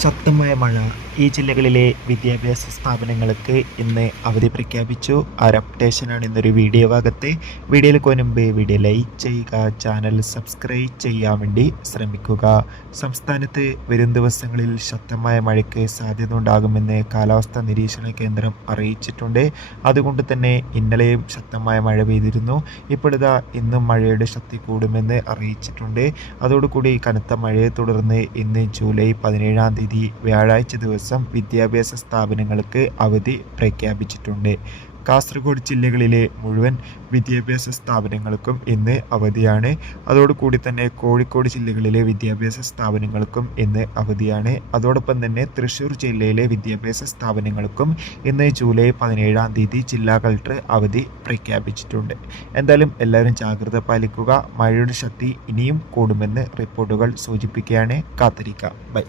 ശക്തമായ മഴ ഈ ജില്ലകളിലെ വിദ്യാഭ്യാസ സ്ഥാപനങ്ങൾക്ക് ഇന്ന് അവധി പ്രഖ്യാപിച്ചു. ആ ഒരു അപ്ഡേഷനാണ് ഇന്നൊരു വീഡിയോ ഭാഗത്ത്. വീഡിയോയിൽ മുൻപ് വീഡിയോ ലൈക്ക് ചെയ്യുക, ചാനൽ സബ്സ്ക്രൈബ് ചെയ്യാൻ വേണ്ടി ശ്രമിക്കുക. സംസ്ഥാനത്ത് വരും ദിവസങ്ങളിൽ ശക്തമായ മഴയ്ക്ക് സാധ്യത ഉണ്ടാകുമെന്ന് കാലാവസ്ഥാ നിരീക്ഷണ കേന്ദ്രം അറിയിച്ചിട്ടുണ്ട്. അതുകൊണ്ട് തന്നെ ഇന്നലെയും ശക്തമായ മഴ പെയ്തിരുന്നു. ഇപ്പോഴിതാ ഇന്നും മഴയുടെ ശക്തി കൂടുമെന്ന് അറിയിച്ചിട്ടുണ്ട്. അതോടുകൂടി കനത്ത മഴയെ തുടർന്ന് ഇന്ന് ജൂലൈ 17 തീയതി വ്യാഴാഴ്ച ദിവസം വിദ്യാഭ്യാസ സ്ഥാപനങ്ങൾക്ക് അവധി പ്രഖ്യാപിച്ചിട്ടുണ്ട്. കാസർഗോഡ് ജില്ലകളിലെ മുഴുവൻ വിദ്യാഭ്യാസ സ്ഥാപനങ്ങൾക്കും ഇന്ന് അവധിയാണ്. അതോടുകൂടി തന്നെ കോഴിക്കോട് ജില്ലകളിലെ വിദ്യാഭ്യാസ സ്ഥാപനങ്ങൾക്കും ഇന്ന് അവധിയാണ്. അതോടൊപ്പം തന്നെ തൃശ്ശൂർ ജില്ലയിലെ വിദ്യാഭ്യാസ സ്ഥാപനങ്ങൾക്കും ഇന്ന് ജൂലൈ 17 തീയതി ജില്ലാ കളക്ടർ അവധി പ്രഖ്യാപിച്ചിട്ടുണ്ട്. എന്തായാലും എല്ലാവരും ജാഗ്രത പാലിക്കുക. മഴയുടെ ശക്തി ഇനിയും കൂടുമെന്ന് റിപ്പോർട്ടുകൾ സൂചിപ്പിക്കുകയാണ്. കാത്തിരിക്കാം. ബൈ.